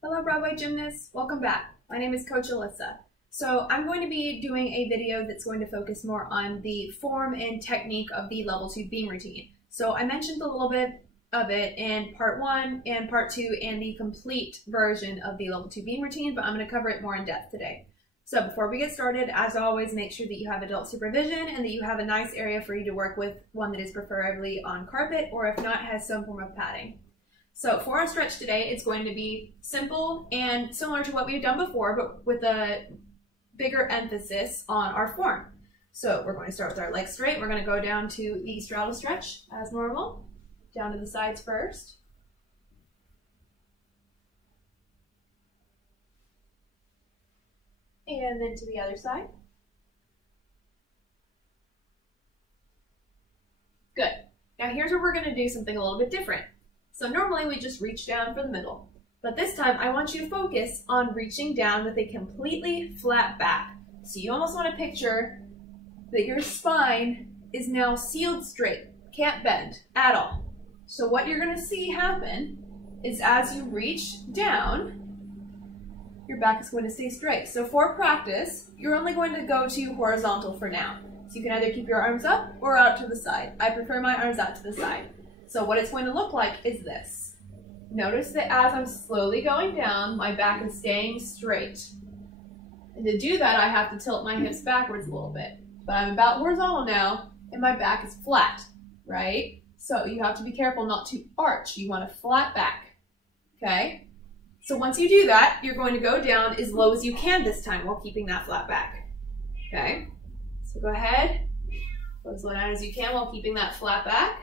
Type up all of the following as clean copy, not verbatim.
Hello Broadway gymnasts, welcome back. My name is Coach Alyssa. So I'm going to be doing a video that's going to focus more on the form and technique of the level 2 beam routine. So I mentioned a little bit of it in part 1 and part 2 and the complete version of the level 2 beam routine, but I'm going to cover it more in depth today. So before we get started, as always, make sure that you have adult supervision and that you have a nice area for you to work with, one that is preferably on carpet, or if not, has some form of padding. So for our stretch today, it's going to be simple and similar to what we've done before, but with a bigger emphasis on our form. So we're going to start with our legs straight. We're going to go down to the straddle stretch as normal, down to the sides first. And then to the other side. Good. Now here's where we're going to do something a little bit different. So normally we just reach down for the middle, but this time I want you to focus on reaching down with a completely flat back. So you almost want to picture that your spine is now sealed straight, can't bend at all. So what you're going to see happen is as you reach down, your back is going to stay straight. So for practice, you're only going to go to horizontal for now. So you can either keep your arms up or out to the side. I prefer my arms out to the side. So what it's going to look like is this. Notice that as I'm slowly going down, my back is staying straight. And to do that, I have to tilt my hips backwards a little bit. But I'm about horizontal now, and my back is flat, right? So you have to be careful not to arch. You want a flat back, okay? So once you do that, you're going to go down as low as you can this time while keeping that flat back, okay? So go ahead, go as low down as you can while keeping that flat back.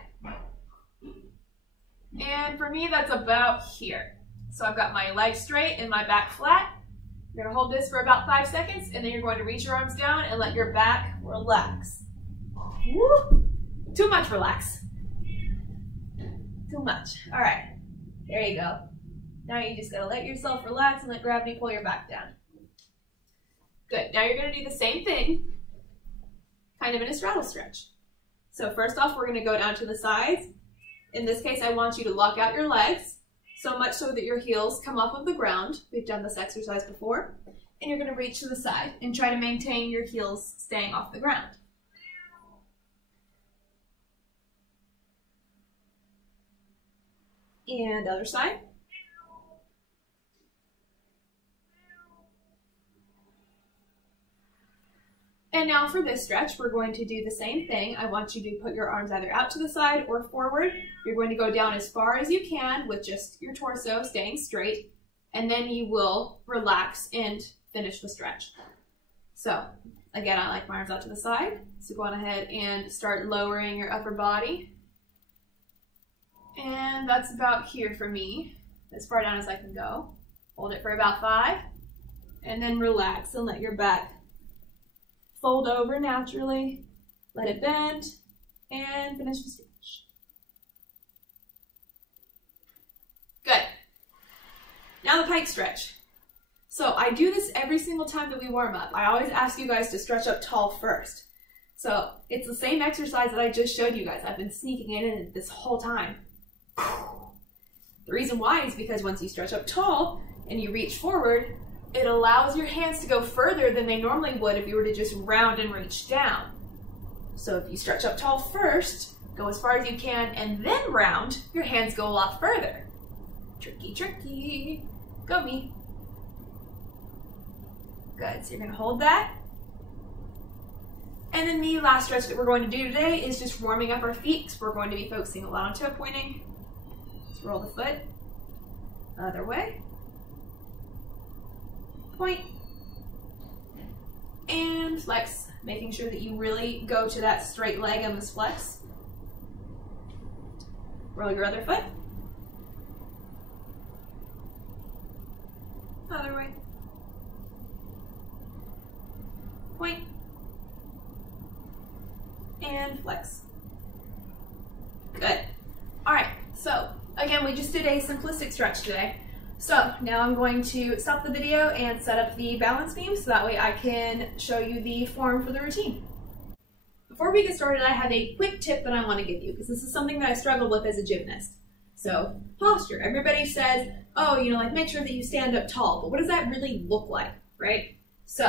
And for me, that's about here. So I've got my legs straight and my back flat. You're gonna hold this for about 5 seconds, and then you're going to reach your arms down and let your back relax. Woo! Too much relax. Too much. All right, there you go. Now you just gotta let yourself relax and let gravity pull your back down. Good, now you're gonna do the same thing, kind of in a straddle stretch. So first off, we're gonna go down to the sides. In this case, I want you to lock out your legs, so much so that your heels come off of the ground. We've done this exercise before. And you're going to reach to the side and try to maintain your heels staying off the ground. And other side. And now for this stretch, we're going to do the same thing. I want you to put your arms either out to the side or forward. You're going to go down as far as you can with just your torso staying straight, and then you will relax and finish the stretch. So again, I like my arms out to the side. So go on ahead and start lowering your upper body. And that's about here for me, as far down as I can go. Hold it for about 5, and then relax and let your back fold over naturally, let it bend, and finish the stretch. Good. Now the pike stretch. So I do this every single time that we warm up. I always ask you guys to stretch up tall first. So it's the same exercise that I just showed you guys. I've been sneaking it in this whole time. The reason why is because once you stretch up tall and you reach forward, it allows your hands to go further than they normally would if you were to just round and reach down. So if you stretch up tall first, go as far as you can, and then round, your hands go a lot further. Tricky, tricky. Go me. Good, so you're gonna hold that. And then the last stretch that we're going to do today is just warming up our feet, because we're going to be focusing a lot on toe pointing. Let's roll the foot. Other way. Point, and flex, making sure that you really go to that straight leg on this flex. Roll your other foot. Other way. Point, and flex. Good. All right, so again, we just did a simplistic stretch today. So now I'm going to stop the video and set up the balance beam so that way I can show you the form for the routine. Before we get started, I have a quick tip that I want to give you because this is something that I struggled with as a gymnast. So posture, everybody says, oh, you know, like make sure that you stand up tall, but what does that really look like, right? So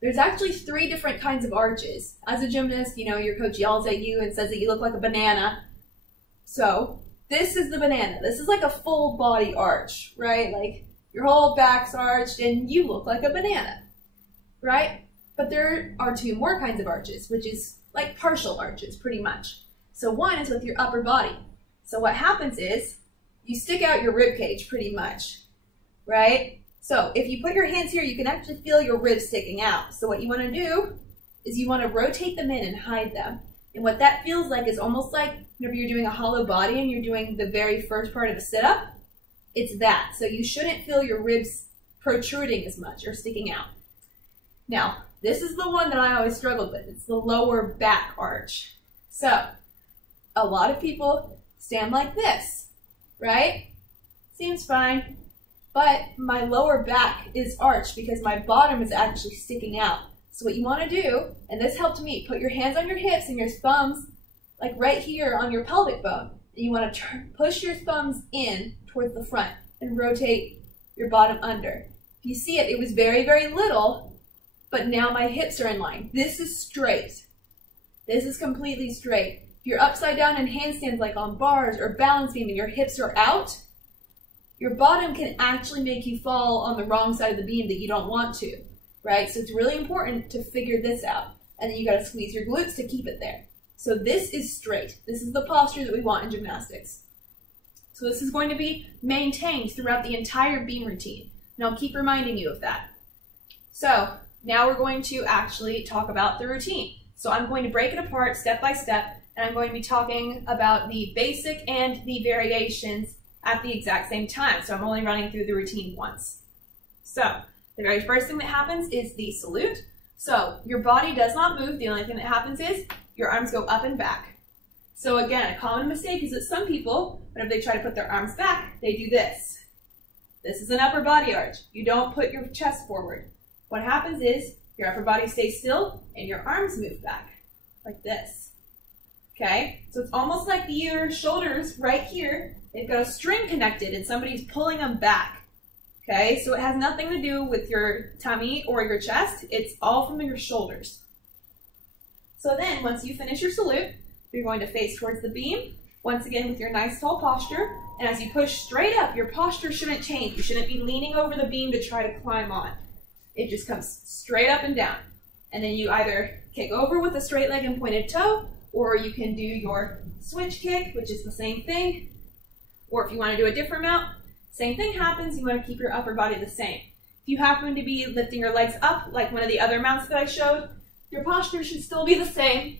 there's actually 3 different kinds of arches. As a gymnast, you know, your coach yells at you and says that you look like a banana. So this is the banana. This is like a full body arch, right? Like your whole back's arched and you look like a banana, right? But there are 2 more kinds of arches, which is like partial arches, pretty much. So one is with your upper body. So what happens is you stick out your rib cage pretty much, right? So if you put your hands here, you can actually feel your ribs sticking out. So what you want to do is you want to rotate them in and hide them. And what that feels like is almost like whenever you're doing a hollow body and you're doing the very first part of a sit-up, it's that. So you shouldn't feel your ribs protruding as much or sticking out. Now, this is the one that I always struggled with. It's the lower back arch. So a lot of people stand like this, right? Seems fine. But my lower back is arched because my bottom is actually sticking out. So what you want to do, and this helped me, put your hands on your hips and your thumbs like right here on your pelvic bone. And you want to push your thumbs in towards the front and rotate your bottom under. If you see it, it was very, very little, but now my hips are in line. This is straight. This is completely straight. If you're upside down in handstands like on bars or balance beam and your hips are out, your bottom can actually make you fall on the wrong side of the beam that you don't want to, right? So it's really important to figure this out. And then you got to squeeze your glutes to keep it there. So this is straight. This is the posture that we want in gymnastics. So this is going to be maintained throughout the entire beam routine. And I'll keep reminding you of that. So now we're going to actually talk about the routine. So I'm going to break it apart step by step, and I'm going to be talking about the basic and the variations at the exact same time. So I'm only running through the routine once. So the very first thing that happens is the salute. So your body does not move. The only thing that happens is your arms go up and back. So again, a common mistake is that some people, whenever they try to put their arms back, they do this. This is an upper body arch. You don't put your chest forward. What happens is your upper body stays still and your arms move back like this. Okay, so it's almost like your shoulders right here, they've got a string connected and somebody's pulling them back. Okay, so it has nothing to do with your tummy or your chest. It's all from your shoulders. So then once you finish your salute, you're going to face towards the beam, once again with your nice tall posture. And as you push straight up, your posture shouldn't change. You shouldn't be leaning over the beam to try to climb on. It just comes straight up and down. And then you either kick over with a straight leg and pointed toe, or you can do your switch kick, which is the same thing. Or if you want to do a different mount, same thing happens. You want to keep your upper body the same. If you happen to be lifting your legs up, like one of the other mounts that I showed, your posture should still be the same.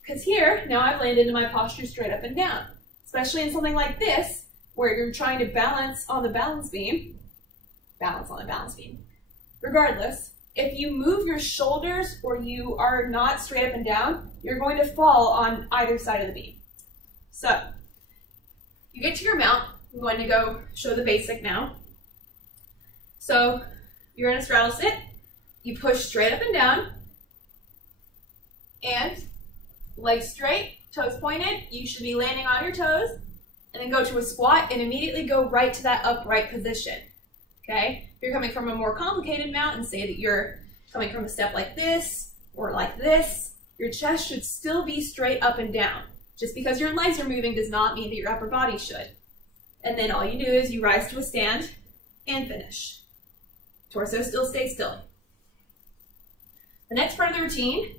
Because here, now I've landed in my posture straight up and down. Especially in something like this, where you're trying to balance on the balance beam. Balance on the balance beam. Regardless, if you move your shoulders or you are not straight up and down, you're going to fall on either side of the beam. So, you get to your mount. I'm going to go show the basic now. So, you're in a straddle sit. You push straight up and down. And legs straight, toes pointed. You should be landing on your toes. And then go to a squat and immediately go right to that upright position. Okay? If you're coming from a more complicated mount and say that you're coming from a step like this or like this, your chest should still be straight up and down. Just because your legs are moving does not mean that your upper body should. And then all you do is you rise to a stand and finish. Torso still stays still. The next part of the routine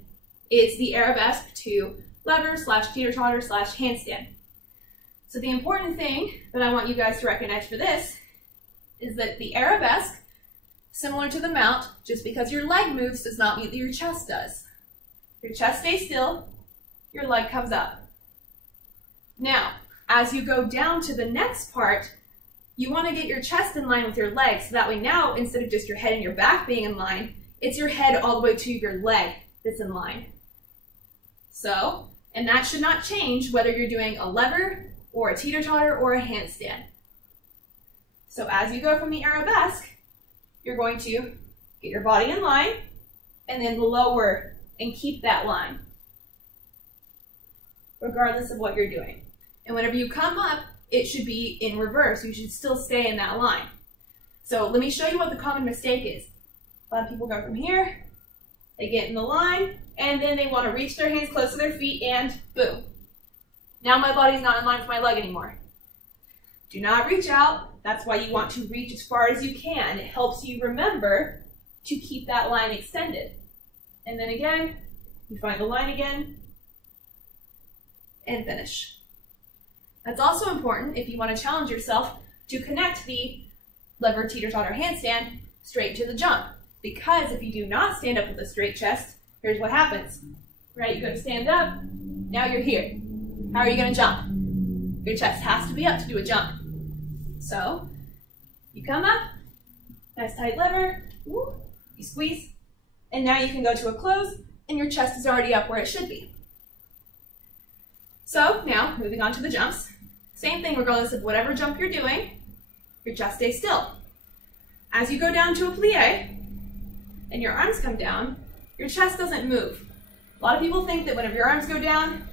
is the arabesque to lever / teeter-totter / handstand. So the important thing that I want you guys to recognize for this is that the arabesque, similar to the mount, just because your leg moves does not mean that your chest does. Your chest stays still, your leg comes up. Now, as you go down to the next part, you want to get your chest in line with your legs, so that way now, instead of just your head and your back being in line, it's your head all the way to your leg that's in line. So, and that should not change whether you're doing a lever or a teeter-totter or a handstand. So as you go from the arabesque, you're going to get your body in line and then lower and keep that line, regardless of what you're doing. And whenever you come up, it should be in reverse. You should still stay in that line. So let me show you what the common mistake is. A lot of people go from here, they get in the line, and then they want to reach their hands close to their feet and boom. Now my body's not in line with my leg anymore. Do not reach out. That's why you want to reach as far as you can. It helps you remember to keep that line extended. And then again, you find the line again and finish. That's also important if you want to challenge yourself to connect the lever teeter-totter handstand straight to the jump. Because if you do not stand up with a straight chest, here's what happens. Right, you go to stand up, now you're here. How are you going to jump? Your chest has to be up to do a jump. So, you come up, nice tight lever, woo, you squeeze, and now you can go to a close, and your chest is already up where it should be. So, now, moving on to the jumps. Same thing regardless of whatever jump you're doing, your chest stays still. As you go down to a plie, and your arms come down, your chest doesn't move. A lot of people think that whenever your arms go down,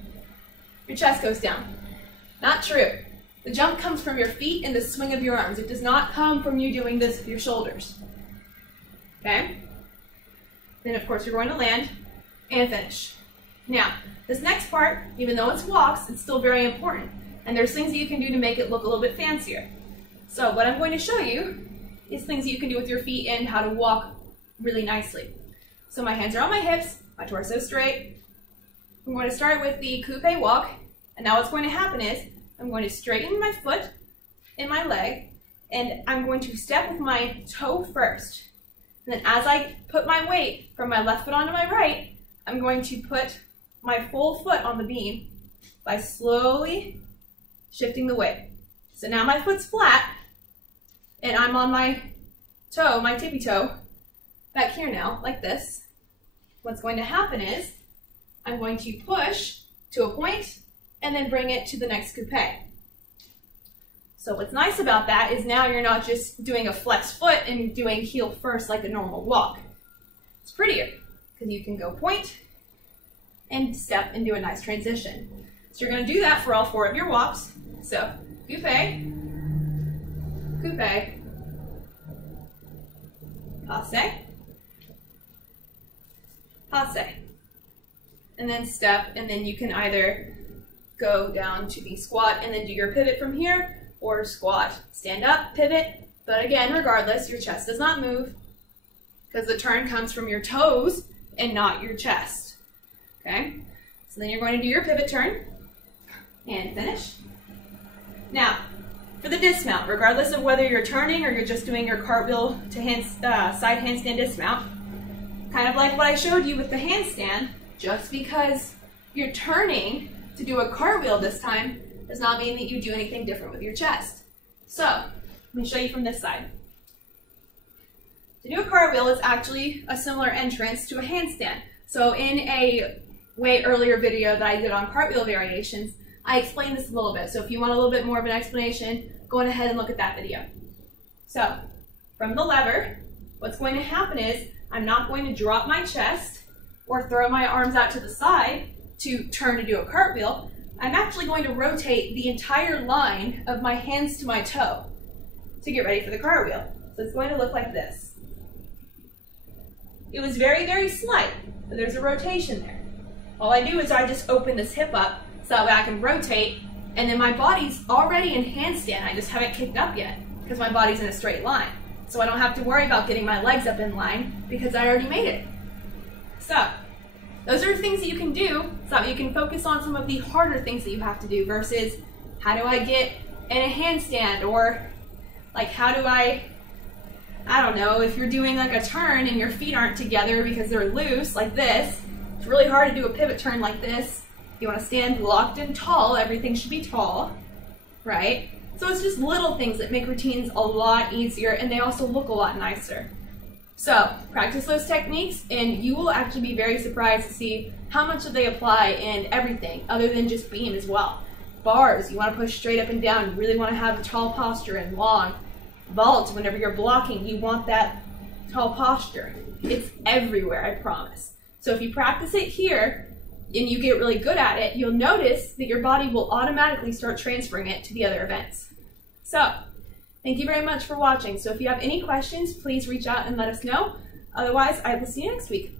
your chest goes down. Not true. The jump comes from your feet and the swing of your arms. It does not come from you doing this with your shoulders. Okay? Then of course you're going to land and finish. Now, this next part, even though it's walks, it's still very important. And there's things that you can do to make it look a little bit fancier. So what I'm going to show you is things that you can do with your feet and how to walk really nicely. So my hands are on my hips, my torso straight. I'm going to start with the coupe walk. And now what's going to happen is I'm going to straighten my foot and my leg, and I'm going to step with my toe first. And then as I put my weight from my left foot onto my right, I'm going to put my full foot on the beam by slowly shifting the weight. So now my foot's flat, and I'm on my toe, my tippy toe, back here now, like this. What's going to happen is I'm going to push to a point and then bring it to the next coupe. So what's nice about that is now you're not just doing a flex foot and doing heel first like a normal walk. It's prettier because you can go point and step and do a nice transition. So you're going to do that for all 4 of your walks. So coupe, coupe, passe, passe, and then step, and then you can either go down to the squat and then do your pivot from here, or squat, stand up, pivot. But again, regardless, your chest does not move because the turn comes from your toes and not your chest. Okay? So then you're going to do your pivot turn and finish. Now, for the dismount, regardless of whether you're turning or you're just doing your cartwheel to side handstand dismount, kind of like what I showed you with the handstand, just because you're turning to do a cartwheel this time does not mean that you do anything different with your chest. So, let me show you from this side. To do a cartwheel is actually a similar entrance to a handstand. So in a way earlier video that I did on cartwheel variations, I explained this a little bit. So if you want a little bit more of an explanation, go on ahead and look at that video. So, from the lever, what's going to happen is I'm not going to drop my chest or throw my arms out to the side to turn to do a cartwheel. I'm actually going to rotate the entire line of my hands to my toe to get ready for the cartwheel. So it's going to look like this. It was very, very slight, but there's a rotation there. All I do is I just open this hip up so that way I can rotate, and then my body's already in handstand. I just haven't kicked up yet because my body's in a straight line. So I don't have to worry about getting my legs up in line because I already made it. So, those are things that you can do so that you can focus on some of the harder things that you have to do versus how do I get in a handstand, or like how do I don't know, if you're doing like a turn and your feet aren't together because they're loose like this, it's really hard to do a pivot turn like this. You want to stand locked and tall, everything should be tall, right? So it's just little things that make routines a lot easier, and they also look a lot nicer. So practice those techniques and you will actually be very surprised to see how much that they apply in everything other than just beam as well. Bars, you want to push straight up and down, you really want to have a tall posture and long. Vault, whenever you're blocking, you want that tall posture. It's everywhere, I promise. So if you practice it here, and you get really good at it, you'll notice that your body will automatically start transferring it to the other events. So, thank you very much for watching. So if you have any questions, please reach out and let us know. Otherwise, I will see you next week.